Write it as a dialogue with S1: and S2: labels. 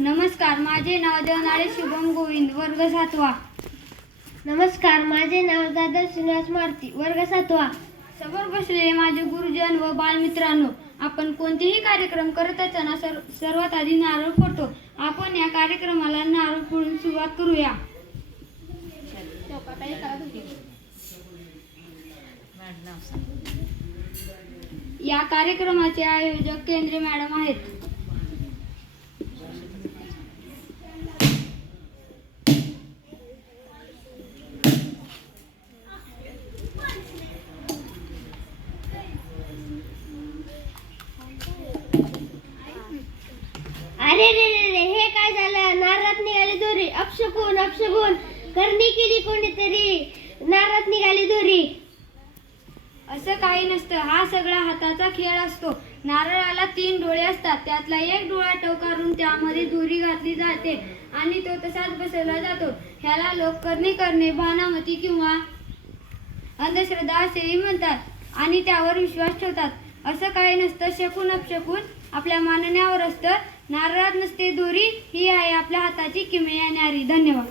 S1: नमस्कार माझे नाव देवनाळे शुभम गोविंद वर्ग सातवा.
S2: नमस्कार माझे नाव दादा श्रीनिवास मारुती वर्ग सातवा.
S1: समोर बसलेले माझे गुरुजन व बालमित्रांनो आपण कोणतेही कार्यक्रम करत असताना सर्व सर्वात आधी नारळ फोडतो. आपण या कार्यक्रमाला नारळ फोडून सुरुवात करूया. या कार्यक्रमाचे आयोजक केंद्रे मॅडम आहेत.
S2: अरे रे रे रे हे काय झालं? नारात निघाली दोरी. अपशकून अपशकून. करणी केली कोणीतरी. नारात निघाली दोरी.
S1: असं काही नसतं. हा सगळा हाताचा खेळ असतो. नारळाला तीन डोळे असतात. त्यातला एक डोळा टवकारून त्यामध्ये दोरी घातली जाते आणि तो तसाच बसवला जातो. ह्याला लोक करणे करणे भानामती किंवा अंधश्रद्धा असेही म्हणतात आणि त्यावर विश्वास ठेवतात. असं काही नसतं. शकून अपशकून आपल्या मानण्यावर असतं. नारळात नसते दोरी ही आहे आपल्या हाताची किमया न्यारी. धन्यवाद.